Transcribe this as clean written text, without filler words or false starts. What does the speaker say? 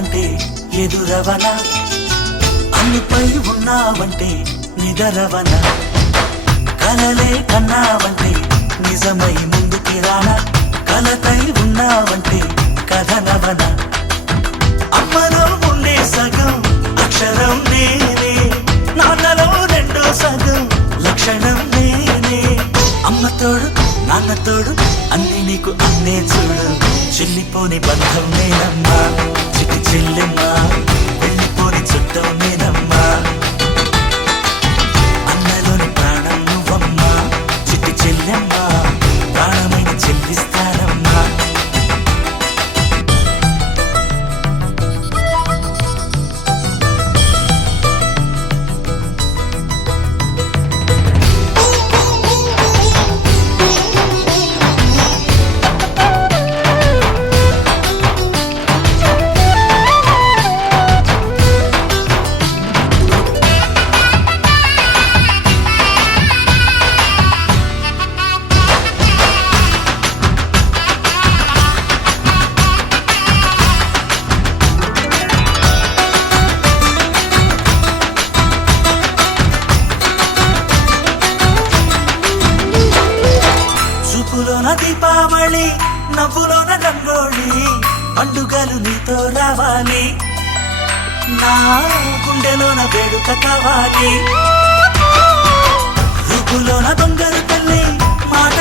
ఉన్నావంటే ఎదురవనా, అన్నిపై ఉన్నావంటే నిదరవనా, కలలే కన్నావంటే నిజమై ముందుకి రానా, కలతై ఉన్నావంటే కథనవనా. అమ్మలో ఉండే సగం అక్షరం నేనే, నాన్నలో రెండో సగం లక్షణం నేనే. అమ్మ తోడు నాన్న తోడు అన్ని నీకు అన్నే చూడు, చెల్లిపోని బంధం నేనమ్మా చిట్టి చెల్లెమ్మా, వెళ్ళిపోని చుట్టం నేనమ్మా. అన్నలోని ప్రాణం నువ్వమ్మా చిట్టి చెల్లెమ్మా, ప్రాణమైన చెల్లిస్తానమ్మా. చూపులోన దీపావళి, నవ్వులోన రంగోళి, పండుగలు నీతో రావాలి, నా గుండెలోన వేడుక కావాలి. రూపులోన దొంగలు తల్లి, మాట